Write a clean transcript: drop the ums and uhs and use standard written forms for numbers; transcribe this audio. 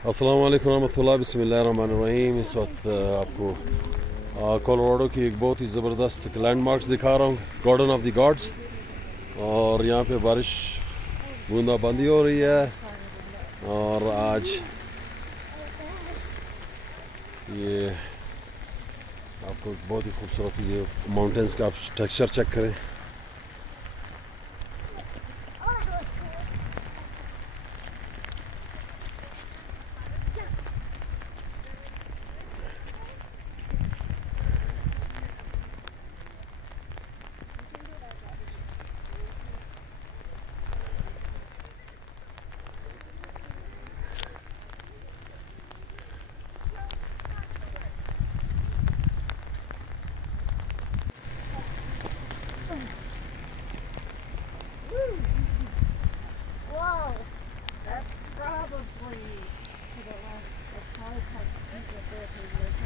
अस्सलाम वालेकुम रहमतुल्लाह बिस्मिल्लाहिर्रहमानिर्रहीम। इस वक्त आपको कोलोराडो की एक बहुत ही ज़बरदस्त लैंडमार्क्स दिखा रहा हूँ, गार्डन ऑफ द गॉड्स। और यहाँ पे बारिश बूंदाबांदी हो रही है। और आज ये आपको बहुत ही खूबसूरत ये माउंटेन्स का आप टेक्सचर चेक करें। Whoa, that's probably to the left. That's probably because people there who live